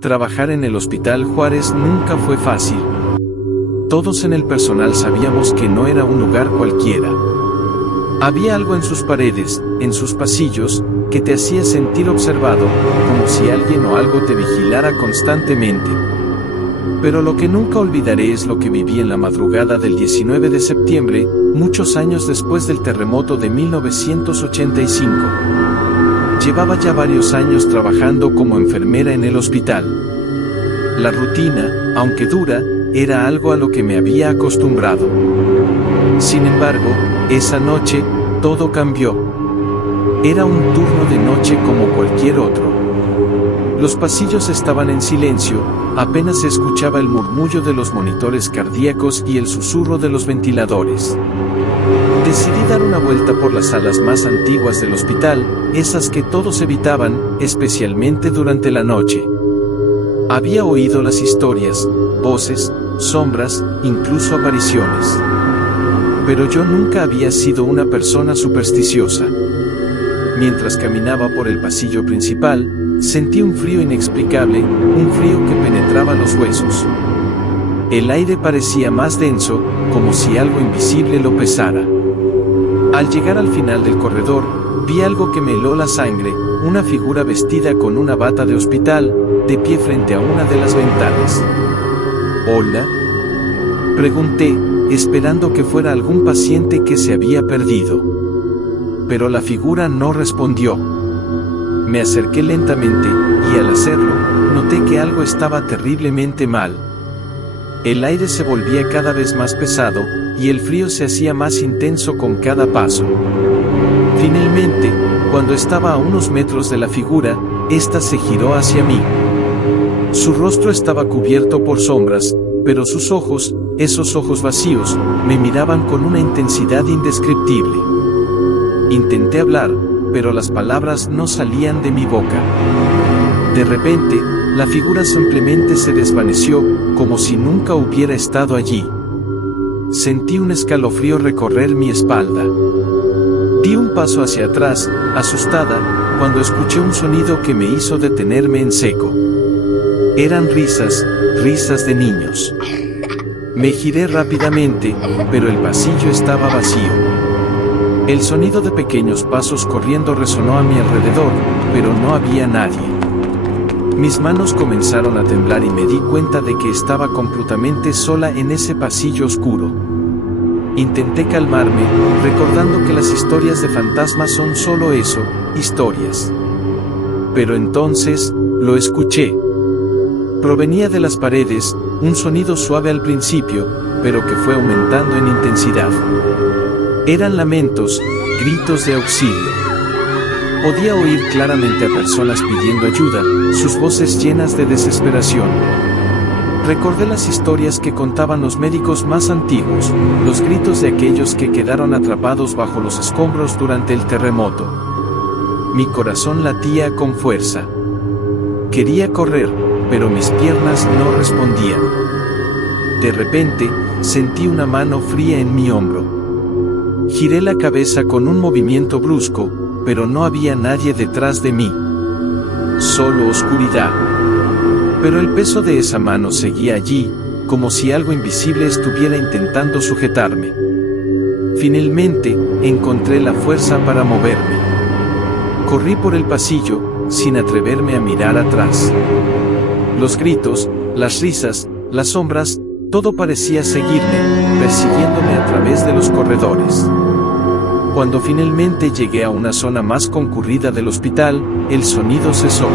Trabajar en el Hospital Juárez nunca fue fácil. Todos en el personal sabíamos que no era un lugar cualquiera. Había algo en sus paredes, en sus pasillos, que te hacía sentir observado, como si alguien o algo te vigilara constantemente. Pero lo que nunca olvidaré es lo que viví en la madrugada del 19 de septiembre, muchos años después del terremoto de 1985. Llevaba ya varios años trabajando como enfermera en el hospital. La rutina, aunque dura, era algo a lo que me había acostumbrado. Sin embargo, esa noche, todo cambió. Era un turno de noche como cualquier otro. Los pasillos estaban en silencio, apenas se escuchaba el murmullo de los monitores cardíacos y el susurro de los ventiladores. Decidí dar una vuelta por las salas más antiguas del hospital, esas que todos evitaban, especialmente durante la noche. Había oído las historias, voces, sombras, incluso apariciones. Pero yo nunca había sido una persona supersticiosa. Mientras caminaba por el pasillo principal, sentí un frío inexplicable, un frío que penetraba los huesos. El aire parecía más denso, como si algo invisible lo pesara. Al llegar al final del corredor, vi algo que me heló la sangre, una figura vestida con una bata de hospital, de pie frente a una de las ventanas. ¿Hola?, pregunté, esperando que fuera algún paciente que se había perdido. Pero la figura no respondió. Me acerqué lentamente, y al hacerlo, noté que algo estaba terriblemente mal. El aire se volvía cada vez más pesado, y el frío se hacía más intenso con cada paso. Finalmente, cuando estaba a unos metros de la figura, ésta se giró hacia mí. Su rostro estaba cubierto por sombras, pero sus ojos, esos ojos vacíos, me miraban con una intensidad indescriptible. Intenté hablar, pero las palabras no salían de mi boca. De repente, la figura simplemente se desvaneció, como si nunca hubiera estado allí. Sentí un escalofrío recorrer mi espalda. Di un paso hacia atrás, asustada, cuando escuché un sonido que me hizo detenerme en seco. Eran risas, risas de niños. Me giré rápidamente, pero el pasillo estaba vacío. El sonido de pequeños pasos corriendo resonó a mi alrededor, pero no había nadie. Mis manos comenzaron a temblar y me di cuenta de que estaba completamente sola en ese pasillo oscuro. Intenté calmarme, recordando que las historias de fantasmas son solo eso, historias. Pero entonces, lo escuché. Provenía de las paredes, un sonido suave al principio, pero que fue aumentando en intensidad. Eran lamentos, gritos de auxilio. Podía oír claramente a personas pidiendo ayuda, sus voces llenas de desesperación. Recordé las historias que contaban los médicos más antiguos, los gritos de aquellos que quedaron atrapados bajo los escombros durante el terremoto. Mi corazón latía con fuerza. Quería correr, pero mis piernas no respondían. De repente, sentí una mano fría en mi hombro. Giré la cabeza con un movimiento brusco, pero no había nadie detrás de mí. Solo oscuridad. Pero el peso de esa mano seguía allí, como si algo invisible estuviera intentando sujetarme. Finalmente, encontré la fuerza para moverme. Corrí por el pasillo, sin atreverme a mirar atrás. Los gritos, las risas, las sombras, todo parecía seguirme, persiguiéndome a través de los corredores. Cuando finalmente llegué a una zona más concurrida del hospital, el sonido cesó.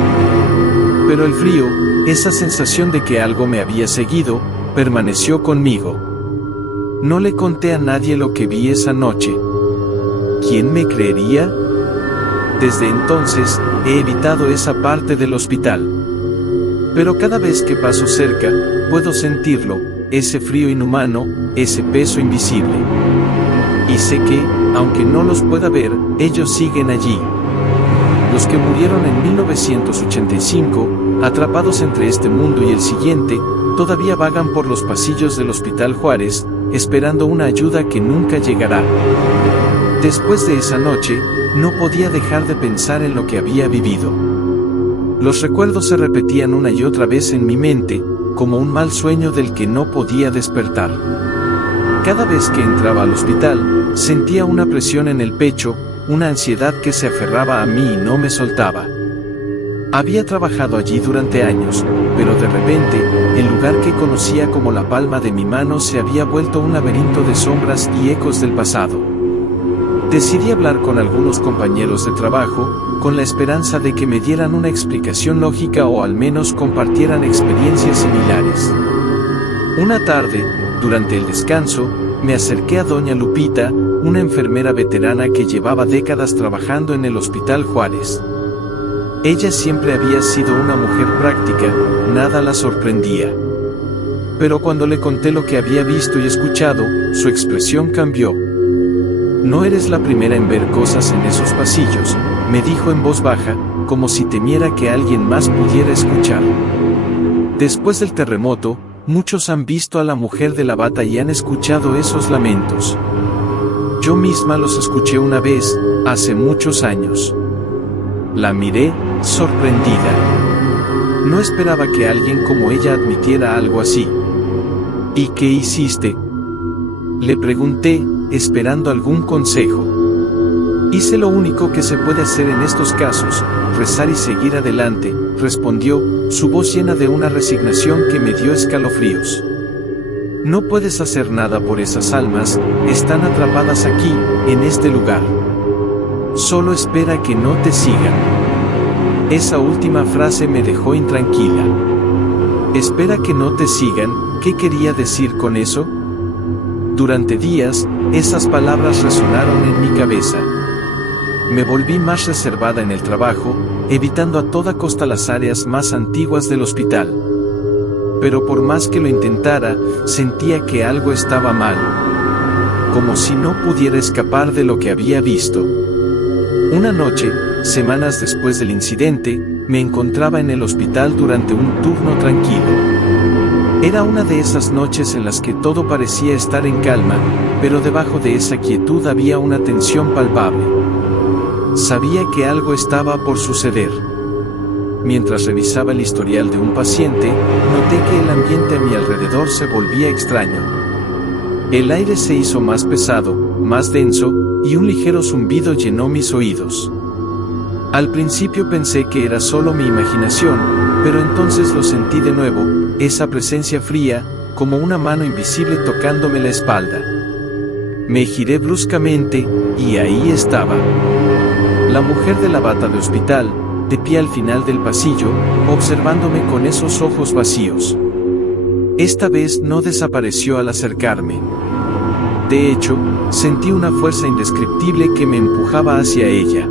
Pero el frío, esa sensación de que algo me había seguido, permaneció conmigo. No le conté a nadie lo que vi esa noche. ¿Quién me creería? Desde entonces, he evitado esa parte del hospital. Pero cada vez que paso cerca, puedo sentirlo, ese frío inhumano, ese peso invisible. Y sé que, aunque no los pueda ver, ellos siguen allí. Los que murieron en 1985, atrapados entre este mundo y el siguiente, todavía vagan por los pasillos del Hospital Juárez, esperando una ayuda que nunca llegará. Después de esa noche, no podía dejar de pensar en lo que había vivido. Los recuerdos se repetían una y otra vez en mi mente, como un mal sueño del que no podía despertar. Cada vez que entraba al hospital, sentía una presión en el pecho, una ansiedad que se aferraba a mí y no me soltaba. Había trabajado allí durante años, pero de repente, el lugar que conocía como la palma de mi mano se había vuelto un laberinto de sombras y ecos del pasado. Decidí hablar con algunos compañeros de trabajo, con la esperanza de que me dieran una explicación lógica o al menos compartieran experiencias similares. Una tarde, durante el descanso, me acerqué a doña Lupita, una enfermera veterana que llevaba décadas trabajando en el Hospital Juárez. Ella siempre había sido una mujer práctica, nada la sorprendía. Pero cuando le conté lo que había visto y escuchado, su expresión cambió. «No eres la primera en ver cosas en esos pasillos», me dijo en voz baja, como si temiera que alguien más pudiera escuchar. Después del terremoto, muchos han visto a la mujer de la bata y han escuchado esos lamentos. Yo misma los escuché una vez, hace muchos años. La miré, sorprendida. No esperaba que alguien como ella admitiera algo así. ¿Y qué hiciste?, le pregunté, esperando algún consejo. Hice lo único que se puede hacer en estos casos, rezar y seguir adelante, respondió, su voz llena de una resignación que me dio escalofríos. No puedes hacer nada por esas almas, están atrapadas aquí, en este lugar. Solo espera que no te sigan. Esa última frase me dejó intranquila. Espera que no te sigan, ¿qué quería decir con eso? Durante días, esas palabras resonaron en mi cabeza. Me volví más reservada en el trabajo, evitando a toda costa las áreas más antiguas del hospital. Pero por más que lo intentara, sentía que algo estaba mal. Como si no pudiera escapar de lo que había visto. Una noche, semanas después del incidente, me encontraba en el hospital durante un turno tranquilo. Era una de esas noches en las que todo parecía estar en calma, pero debajo de esa quietud había una tensión palpable. Sabía que algo estaba por suceder. Mientras revisaba el historial de un paciente, noté que el ambiente a mi alrededor se volvía extraño. El aire se hizo más pesado, más denso, y un ligero zumbido llenó mis oídos. Al principio pensé que era solo mi imaginación, pero entonces lo sentí de nuevo, esa presencia fría, como una mano invisible tocándome la espalda. Me giré bruscamente, y ahí estaba. La mujer de la bata de hospital, de pie al final del pasillo, observándome con esos ojos vacíos. Esta vez no desapareció al acercarme. De hecho, sentí una fuerza indescriptible que me empujaba hacia ella.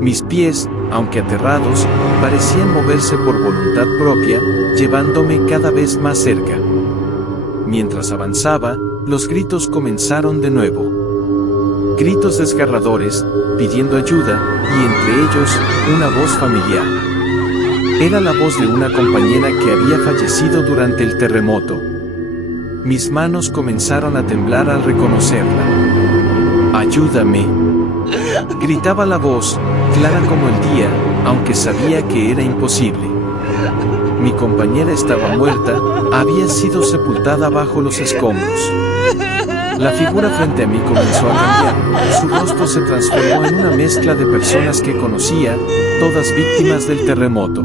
Mis pies, aunque aterrados, parecían moverse por voluntad propia, llevándome cada vez más cerca. Mientras avanzaba, los gritos comenzaron de nuevo. Gritos desgarradores, pidiendo ayuda, y entre ellos, una voz familiar. Era la voz de una compañera que había fallecido durante el terremoto. Mis manos comenzaron a temblar al reconocerla. «¡Ayúdame!», gritaba la voz, clara como el día, aunque sabía que era imposible. Mi compañera estaba muerta, había sido sepultada bajo los escombros. La figura frente a mí comenzó a cambiar, su rostro se transformó en una mezcla de personas que conocía, todas víctimas del terremoto.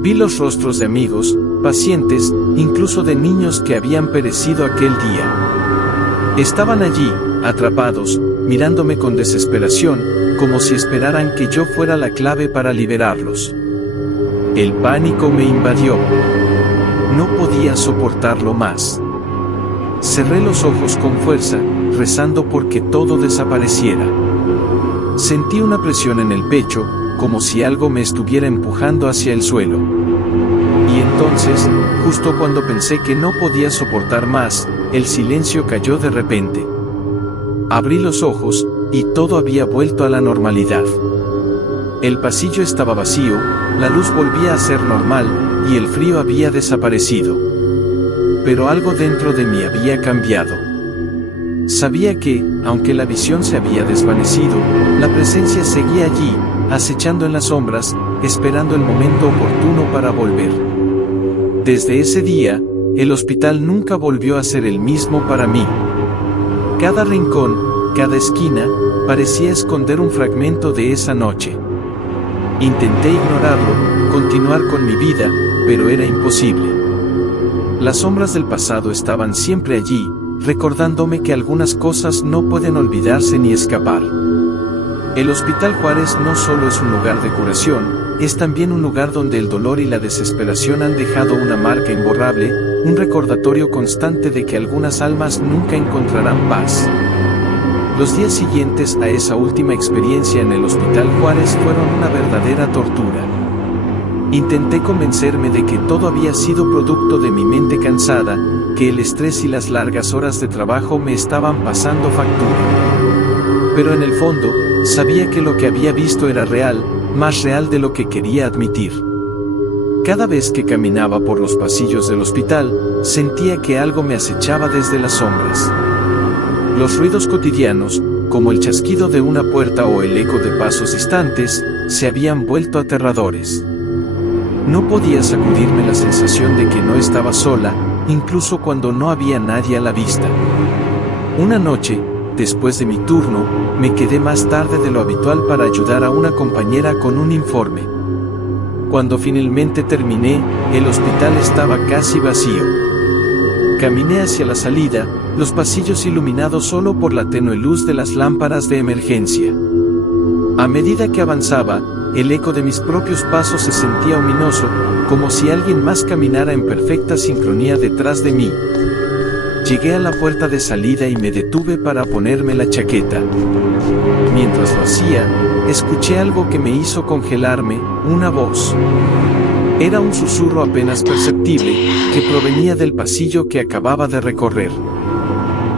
Vi los rostros de amigos, pacientes, incluso de niños que habían perecido aquel día. Estaban allí, atrapados, mirándome con desesperación, como si esperaran que yo fuera la clave para liberarlos. El pánico me invadió. No podía soportarlo más. Cerré los ojos con fuerza, rezando porque todo desapareciera. Sentí una presión en el pecho, como si algo me estuviera empujando hacia el suelo. Y entonces, justo cuando pensé que no podía soportar más, el silencio cayó de repente. Abrí los ojos, y todo había vuelto a la normalidad. El pasillo estaba vacío, la luz volvía a ser normal, y el frío había desaparecido. Pero algo dentro de mí había cambiado. Sabía que, aunque la visión se había desvanecido, la presencia seguía allí, acechando en las sombras, esperando el momento oportuno para volver. Desde ese día, el hospital nunca volvió a ser el mismo para mí. Cada rincón, cada esquina, parecía esconder un fragmento de esa noche. Intenté ignorarlo, continuar con mi vida, pero era imposible. Las sombras del pasado estaban siempre allí, recordándome que algunas cosas no pueden olvidarse ni escapar. El Hospital Juárez no solo es un lugar de curación, es también un lugar donde el dolor y la desesperación han dejado una marca imborrable, un recordatorio constante de que algunas almas nunca encontrarán paz. Los días siguientes a esa última experiencia en el Hospital Juárez fueron una verdadera tortura. Intenté convencerme de que todo había sido producto de mi mente cansada, que el estrés y las largas horas de trabajo me estaban pasando factura. Pero en el fondo, sabía que lo que había visto era real, más real de lo que quería admitir. Cada vez que caminaba por los pasillos del hospital, sentía que algo me acechaba desde las sombras. Los ruidos cotidianos, como el chasquido de una puerta o el eco de pasos distantes, se habían vuelto aterradores. No podía sacudirme la sensación de que no estaba sola, incluso cuando no había nadie a la vista. Una noche, después de mi turno, me quedé más tarde de lo habitual para ayudar a una compañera con un informe. Cuando finalmente terminé, el hospital estaba casi vacío. Caminé hacia la salida, los pasillos iluminados solo por la tenue luz de las lámparas de emergencia. A medida que avanzaba, el eco de mis propios pasos se sentía ominoso, como si alguien más caminara en perfecta sincronía detrás de mí. Llegué a la puerta de salida y me detuve para ponerme la chaqueta. Mientras lo hacía, escuché algo que me hizo congelarme, una voz. Era un susurro apenas perceptible, que provenía del pasillo que acababa de recorrer.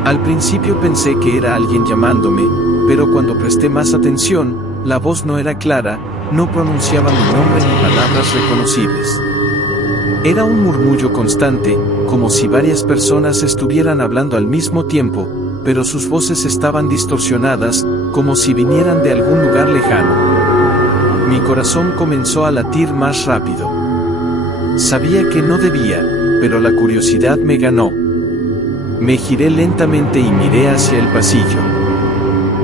Al principio pensé que era alguien llamándome, pero cuando presté más atención, la voz no era clara, no pronunciaba mi nombre ni palabras reconocibles. Era un murmullo constante, como si varias personas estuvieran hablando al mismo tiempo, pero sus voces estaban distorsionadas, como si vinieran de algún lugar lejano. Mi corazón comenzó a latir más rápido. Sabía que no debía, pero la curiosidad me ganó. Me giré lentamente y miré hacia el pasillo.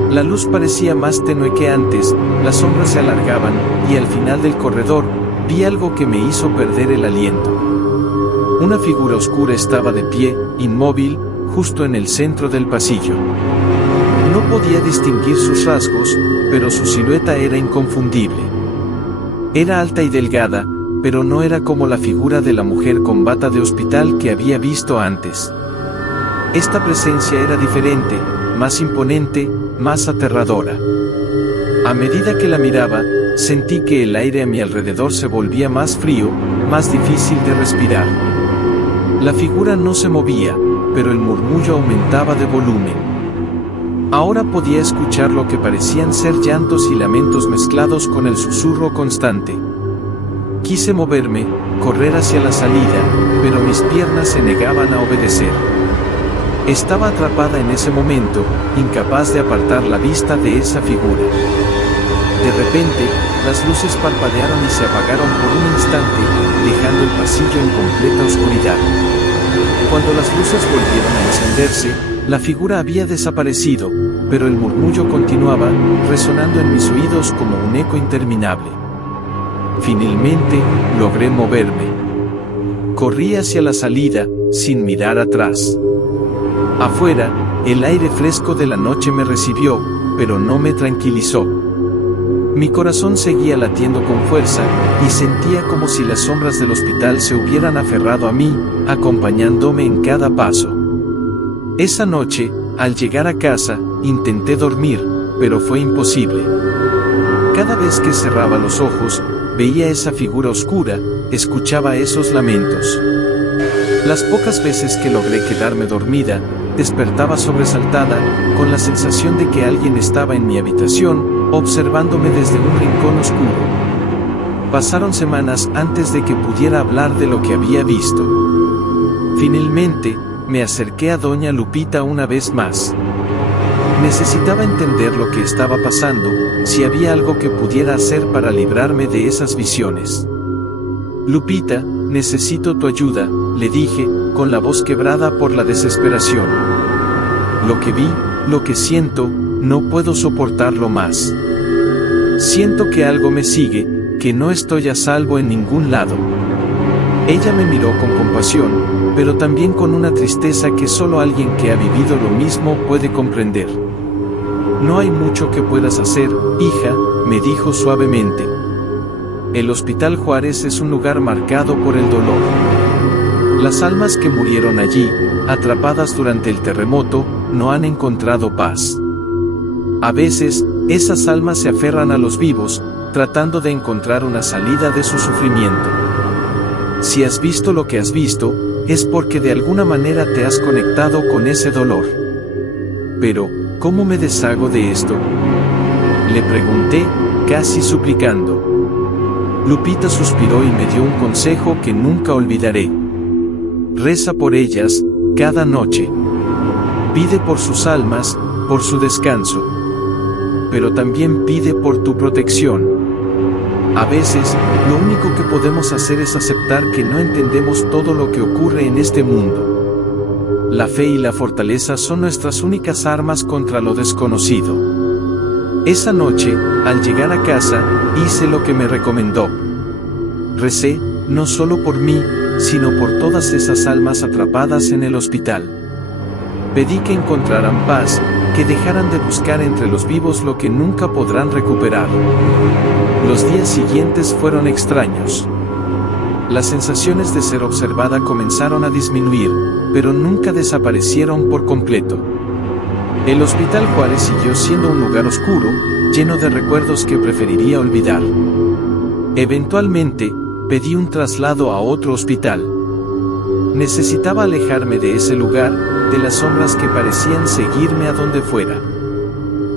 La luz parecía más tenue que antes, las sombras se alargaban, y al final del corredor, vi algo que me hizo perder el aliento. Una figura oscura estaba de pie, inmóvil, justo en el centro del pasillo. No podía distinguir sus rasgos, pero su silueta era inconfundible. Era alta y delgada, pero no era como la figura de la mujer con bata de hospital que había visto antes. Esta presencia era diferente, más imponente, más aterradora. A medida que la miraba, sentí que el aire a mi alrededor se volvía más frío, más difícil de respirar. La figura no se movía, pero el murmullo aumentaba de volumen. Ahora podía escuchar lo que parecían ser llantos y lamentos mezclados con el susurro constante. Quise moverme, correr hacia la salida, pero mis piernas se negaban a obedecer. Estaba atrapada en ese momento, incapaz de apartar la vista de esa figura. De repente, las luces parpadearon y se apagaron por un instante, dejando el pasillo en completa oscuridad. Cuando las luces volvieron a encenderse, la figura había desaparecido, pero el murmullo continuaba, resonando en mis oídos como un eco interminable. Finalmente, logré moverme. Corrí hacia la salida, sin mirar atrás. Afuera, el aire fresco de la noche me recibió, pero no me tranquilizó. Mi corazón seguía latiendo con fuerza, y sentía como si las sombras del hospital se hubieran aferrado a mí, acompañándome en cada paso. Esa noche, al llegar a casa, intenté dormir, pero fue imposible. Cada vez que cerraba los ojos, veía esa figura oscura, escuchaba esos lamentos. Las pocas veces que logré quedarme dormida, despertaba sobresaltada, con la sensación de que alguien estaba en mi habitación, observándome desde un rincón oscuro. Pasaron semanas antes de que pudiera hablar de lo que había visto. Finalmente, me acerqué a doña Lupita una vez más. Necesitaba entender lo que estaba pasando, si había algo que pudiera hacer para librarme de esas visiones. Lupita, necesito tu ayuda, le dije, con la voz quebrada por la desesperación. Lo que vi, lo que siento, no puedo soportarlo más. Siento que algo me sigue, que no estoy a salvo en ningún lado. Ella me miró con compasión, pero también con una tristeza que solo alguien que ha vivido lo mismo puede comprender. No hay mucho que puedas hacer, hija, me dijo suavemente. El Hospital Juárez es un lugar marcado por el dolor. Las almas que murieron allí, atrapadas durante el terremoto, no han encontrado paz. A veces, esas almas se aferran a los vivos, tratando de encontrar una salida de su sufrimiento. Si has visto lo que has visto, es porque de alguna manera te has conectado con ese dolor. Pero, ¿cómo me deshago de esto?, le pregunté, casi suplicando. Lupita suspiró y me dio un consejo que nunca olvidaré. Reza por ellas, cada noche. Pide por sus almas, por su descanso. Pero también pide por tu protección. A veces, lo único que podemos hacer es aceptar que no entendemos todo lo que ocurre en este mundo. La fe y la fortaleza son nuestras únicas armas contra lo desconocido. Esa noche, al llegar a casa, hice lo que me recomendó. Recé, no solo por mí, sino por todas esas almas atrapadas en el hospital. Pedí que encontraran paz, que dejaran de buscar entre los vivos lo que nunca podrán recuperar. Los días siguientes fueron extraños. Las sensaciones de ser observada comenzaron a disminuir, pero nunca desaparecieron por completo. El Hospital Juárez siguió siendo un lugar oscuro, lleno de recuerdos que preferiría olvidar. Eventualmente, pedí un traslado a otro hospital. Necesitaba alejarme de ese lugar, de las sombras que parecían seguirme a donde fuera.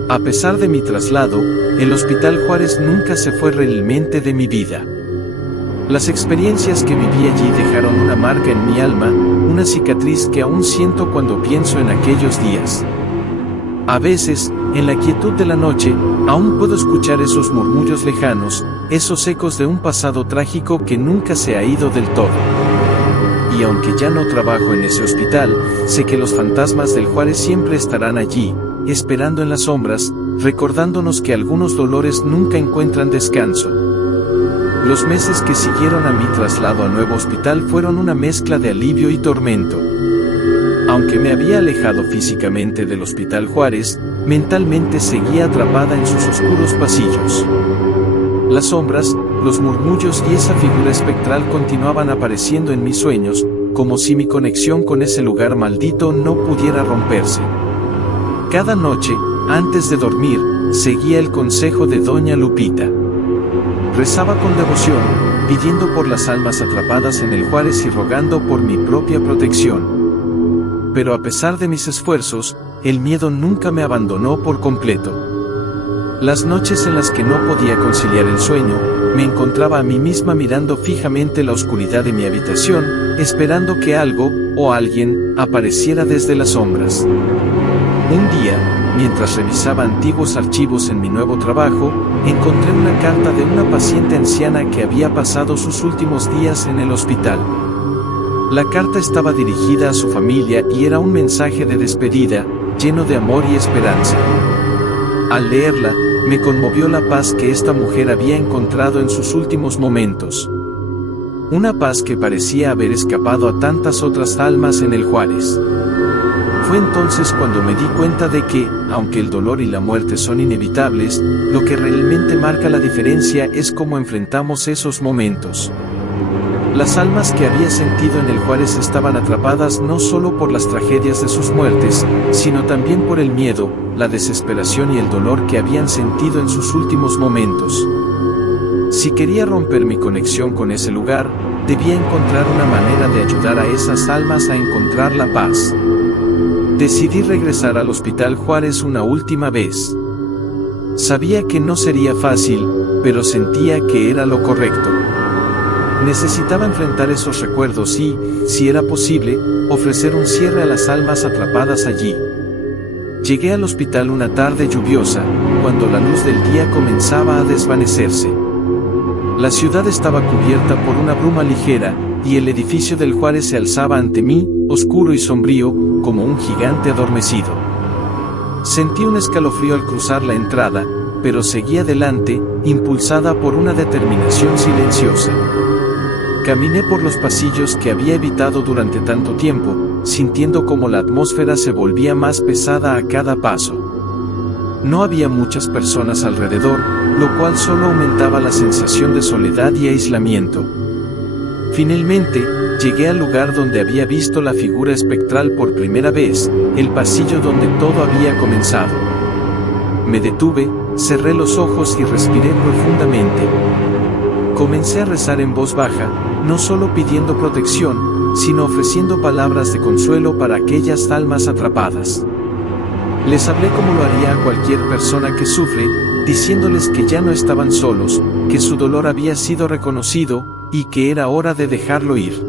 A pesar de mi traslado, el Hospital Juárez nunca se fue realmente de mi vida. Las experiencias que viví allí dejaron una marca en mi alma, una cicatriz que aún siento cuando pienso en aquellos días. A veces, en la quietud de la noche, aún puedo escuchar esos murmullos lejanos, esos ecos de un pasado trágico que nunca se ha ido del todo. Y aunque ya no trabajo en ese hospital, sé que los fantasmas del Juárez siempre estarán allí, esperando en las sombras, recordándonos que algunos dolores nunca encuentran descanso. Los meses que siguieron a mi traslado al nuevo hospital fueron una mezcla de alivio y tormento. Aunque me había alejado físicamente del Hospital Juárez, mentalmente seguía atrapada en sus oscuros pasillos. Las sombras, los murmullos y esa figura espectral continuaban apareciendo en mis sueños, como si mi conexión con ese lugar maldito no pudiera romperse. Cada noche, antes de dormir, seguía el consejo de Doña Lupita. Rezaba con devoción, pidiendo por las almas atrapadas en el Juárez y rogando por mi propia protección. Pero a pesar de mis esfuerzos, el miedo nunca me abandonó por completo. Las noches en las que no podía conciliar el sueño, me encontraba a mí misma mirando fijamente la oscuridad de mi habitación, esperando que algo, o alguien, apareciera desde las sombras. Un día, mientras revisaba antiguos archivos en mi nuevo trabajo, encontré una carta de una paciente anciana que había pasado sus últimos días en el hospital. La carta estaba dirigida a su familia y era un mensaje de despedida, lleno de amor y esperanza. Al leerla, me conmovió la paz que esta mujer había encontrado en sus últimos momentos. Una paz que parecía haber escapado a tantas otras almas en el Juárez. Fue entonces cuando me di cuenta de que, aunque el dolor y la muerte son inevitables, lo que realmente marca la diferencia es cómo enfrentamos esos momentos. Las almas que había sentido en el Juárez estaban atrapadas no solo por las tragedias de sus muertes, sino también por el miedo, la desesperación y el dolor que habían sentido en sus últimos momentos. Si quería romper mi conexión con ese lugar, debía encontrar una manera de ayudar a esas almas a encontrar la paz. Decidí regresar al Hospital Juárez una última vez. Sabía que no sería fácil, pero sentía que era lo correcto. Necesitaba enfrentar esos recuerdos y, si era posible, ofrecer un cierre a las almas atrapadas allí. Llegué al hospital una tarde lluviosa, cuando la luz del día comenzaba a desvanecerse. La ciudad estaba cubierta por una bruma ligera, y el edificio del Juárez se alzaba ante mí, oscuro y sombrío, como un gigante adormecido. Sentí un escalofrío al cruzar la entrada, pero seguí adelante, impulsada por una determinación silenciosa. Caminé por los pasillos que había evitado durante tanto tiempo, sintiendo como la atmósfera se volvía más pesada a cada paso. No había muchas personas alrededor, lo cual solo aumentaba la sensación de soledad y aislamiento. Finalmente, llegué al lugar donde había visto la figura espectral por primera vez, el pasillo donde todo había comenzado. Me detuve, cerré los ojos y respiré profundamente. Comencé a rezar en voz baja, no solo pidiendo protección, sino ofreciendo palabras de consuelo para aquellas almas atrapadas. Les hablé como lo haría a cualquier persona que sufre, diciéndoles que ya no estaban solos, que su dolor había sido reconocido, y que era hora de dejarlo ir.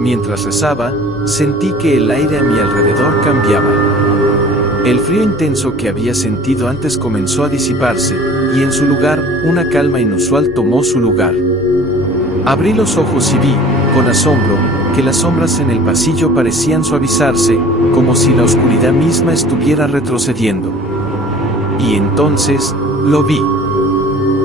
Mientras rezaba, sentí que el aire a mi alrededor cambiaba. El frío intenso que había sentido antes comenzó a disiparse, y en su lugar, una calma inusual tomó su lugar. Abrí los ojos y vi, con asombro, que las sombras en el pasillo parecían suavizarse, como si la oscuridad misma estuviera retrocediendo. Y entonces, lo vi.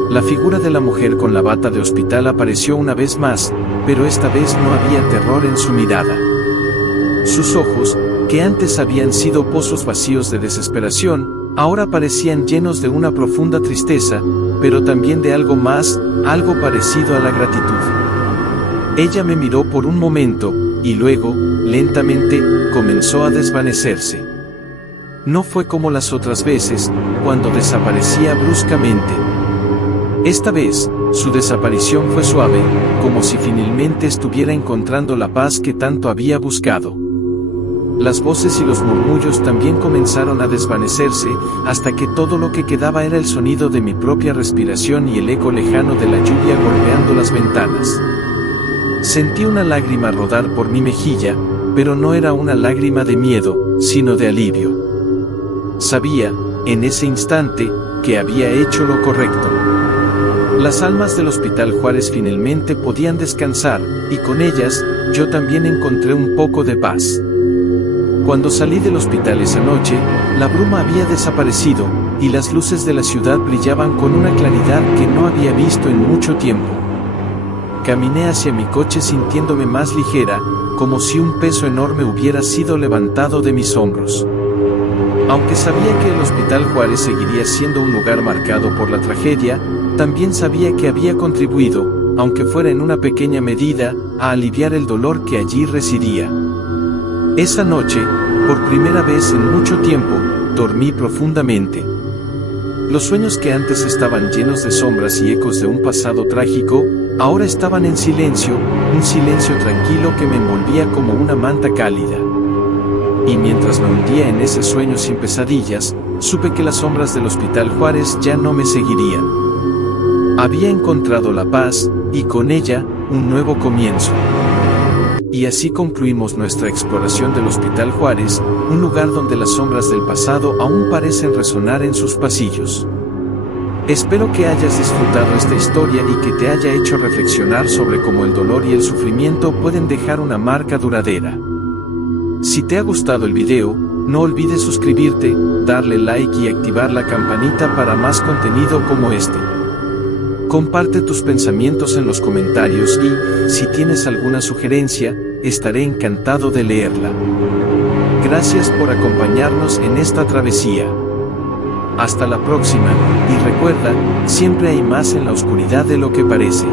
La figura de la mujer con la bata de hospital apareció una vez más, pero esta vez no había terror en su mirada. Sus ojos, que antes habían sido pozos vacíos de desesperación, ahora parecían llenos de una profunda tristeza, pero también de algo más, algo parecido a la gratitud. Ella me miró por un momento, y luego, lentamente, comenzó a desvanecerse. No fue como las otras veces, cuando desaparecía bruscamente. Esta vez, su desaparición fue suave, como si finalmente estuviera encontrando la paz que tanto había buscado. Las voces y los murmullos también comenzaron a desvanecerse, hasta que todo lo que quedaba era el sonido de mi propia respiración y el eco lejano de la lluvia golpeando las ventanas. Sentí una lágrima rodar por mi mejilla, pero no era una lágrima de miedo, sino de alivio. Sabía, en ese instante, que había hecho lo correcto. Las almas del Hospital Juárez finalmente podían descansar, y con ellas, yo también encontré un poco de paz. Cuando salí del hospital esa noche, la bruma había desaparecido, y las luces de la ciudad brillaban con una claridad que no había visto en mucho tiempo. Caminé hacia mi coche sintiéndome más ligera, como si un peso enorme hubiera sido levantado de mis hombros. Aunque sabía que el Hospital Juárez seguiría siendo un lugar marcado por la tragedia, también sabía que había contribuido, aunque fuera en una pequeña medida, a aliviar el dolor que allí residía. Esa noche, por primera vez en mucho tiempo, dormí profundamente. Los sueños que antes estaban llenos de sombras y ecos de un pasado trágico, ahora estaban en silencio, un silencio tranquilo que me envolvía como una manta cálida. Y mientras me hundía en ese sueño sin pesadillas, supe que las sombras del Hospital Juárez ya no me seguirían. Había encontrado la paz, y con ella, un nuevo comienzo. Y así concluimos nuestra exploración del Hospital Juárez, un lugar donde las sombras del pasado aún parecen resonar en sus pasillos. Espero que hayas disfrutado esta historia y que te haya hecho reflexionar sobre cómo el dolor y el sufrimiento pueden dejar una marca duradera. Si te ha gustado el video, no olvides suscribirte, darle like y activar la campanita para más contenido como este. Comparte tus pensamientos en los comentarios y, si tienes alguna sugerencia, estaré encantado de leerla. Gracias por acompañarnos en esta travesía. Hasta la próxima, y recuerda, siempre hay más en la oscuridad de lo que parece.